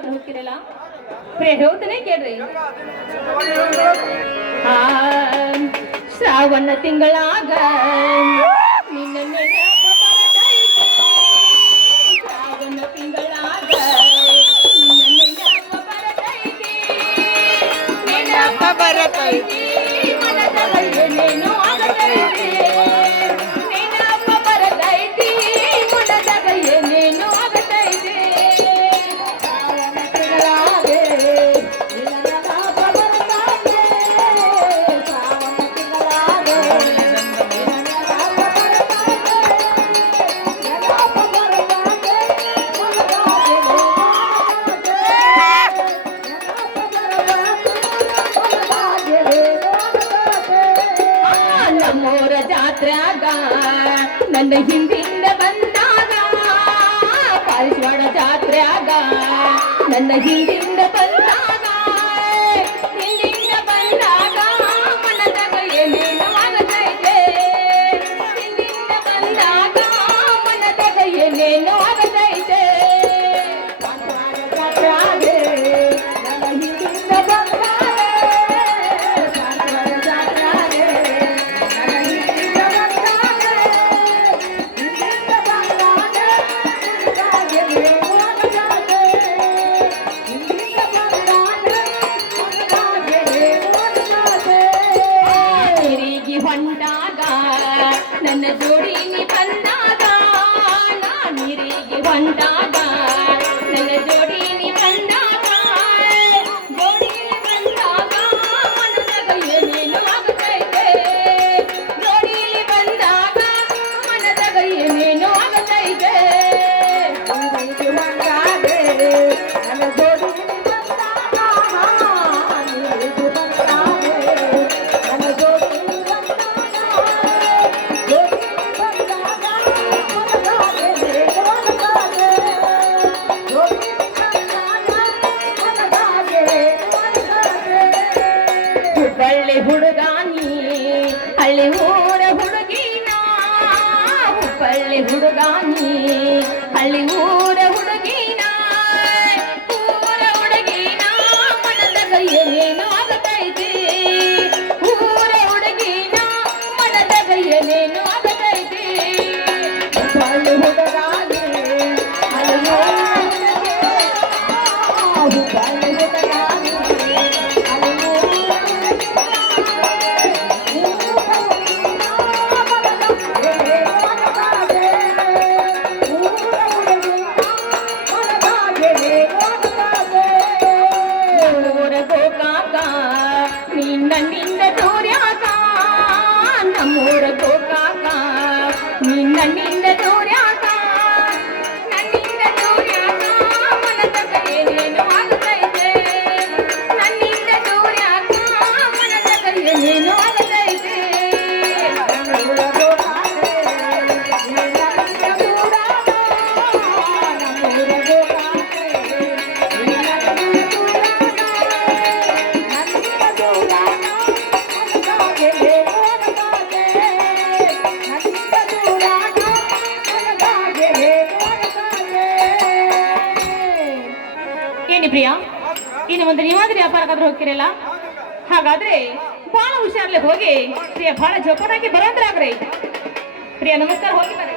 ವ್ಯಾಪಾರಕ್ಕಾದ್ರೂ ಹೋಗ್ತಿರಲ್ಲ ಪ್ರಿಯ ಹೇಳ್ತಾನೆ ಕೇಳ್ರಿ. ಆ ಶ್ರಾವಣ ತಿಂಗಳಾಗ ನಿನ್ನ ನೆನಪ ಬರತೈತಿ, ಶ್ರಾವಣ ತಿಂಗಳಾಗ ನಿನ್ನ ನೆನಪ ಬರತೈತಿ, ನೆನಪ ಬರತೈತಿ ಮನದಾಗ ಏನೇನೋ ಆಗತೈತಿ, ನೆನಪ ಬರತೈತಿ ಮನದಾಗ ಏನೇನೋ ಆಗತೈತಿ. ಶ್ರಾವಣ ತಿಂಗಳಾಗ ನಿನ್ನ ನೆನಪ ಬರತೈತಿ, ಶ್ರಾವಣ ತಿಂಗಳಾಗ ನಮ್ಮೂರ ಜಾತ್ರ್ಯಾಗ ನನ್ನ ಹಿಂದಿಂದ ಬಂದಾಗ, ಪಾರಿಶ್ವಾಡ ಜಾತ್ರ್ಯಾಗ ನನ್ನ ಹಿಂದಿಂದ ಬಂದಾಗ, ಹಿಂದಿಂದ ಬಂದಾಗ ಮನದಾಗ ಏನೇನು ಆಗತೈತೆ, ಹಿಂದಿಂದ ಬಂದಾಗ ಮನದಾಗ ಏನೇನು ಆಗತೈತೆ. ಜಾತ್ರ್ಯಾಗ ನನ್ನ ಹಿಂದಿಂದ ಬಂದಾಗ, ಹೊಂಟಾಗ ನನ್ನ ಜೋಡಿ ನೀ ಬಂದಾಗ, ನೀರಿಗೆ ಹೊಂಟಾಗ ನನ್ನ ಜೋಡಿ ನೀ ಬಂದಾಗ, ಜೋಡಿ ಬಂದಾಗ ಮನದಾಗ ಏನೇನು ಆಗತೈತೆ, ಜೋಡಿ ಬಂದಾಗ ಮನದಾಗ ಏನೇನು ಆಗತೈತೆ. ನೀರಿಗೆ ಹೊಂಟಾಗ ನನ್ನ ಜೋಡಿ ಹುಬ್ಬಳ್ಳಿ ಹುಡುಗಾನಿ ಹಳ್ಳಿ ಊರ ಹುಡುಗಿನ, ಹುಬ್ಬಳ್ಳಿ ಹುಡುಗಾನಿ ಹಳ್ಳಿ ಊರ ಹುಡುಗಿನ, ಊರ ಹುಡುಗಿನ ಮನದಾಗ ಏನೇನು ಆಗತೈತಿ, ಊರ ಹುಡುಗಿನ ಮನದಾಗ ಏನೇನು ಆಗತೈತಿ. ಹುಬ್ಬಳ್ಳಿ ಹುಡುಗಾನಿ ಹಳ್ಳಿ ಹುಬ್ಬಳ್ಳಿ ಹುಡುಗಾನಿ ನಿನ್ನಿಂದ ದೂರ್ಯಾಗ, ನಮ್ಮೂರ ಗೋಕಾಕ ನಿನ್ನಿಂದ ದೂರ್ಯಾಗ, ನನ್ನಿಂದ ದೂರ್ಯಾಗ ಮನದಾಗ ಏನೇನು ಆಗತೈತೆ, ನನ್ನಿಂದ ದೂರ್ಯಾಗ ಮನದಾಗ ಏನೇನು ಆಗತೈತೆ. ನಮ್ಮೂರ ಗೋಕಾಕ ನಿನ್ನಿಂದ ದೂರ್ಯಾಗ, ನಮ್ಮೂರ ಗೋಕಾಕ ಏನಿ ಪ್ರಿಯಾ, ಇನ್ನು ಒಂದು ನೀವಾದ್ರೂ ವ್ಯಾಪಾರಕ್ಕಾದ್ರೂ ಹೋಗ್ತಿರಲ್ಲ, ಹಾಗಾದ್ರೆ ಬಹಳ ಹುಷಾರ್ಲೆ ಹೋಗಿ ಪ್ರಿಯ ಬಹಳ ಜೋಪಾನಾಗಿ ಬರೋದ್ರಾಗ್ರಿ. ಪ್ರಿಯ ನಮಸ್ಕಾರ, ಹೋಗಿ ಬರ್ರಿ.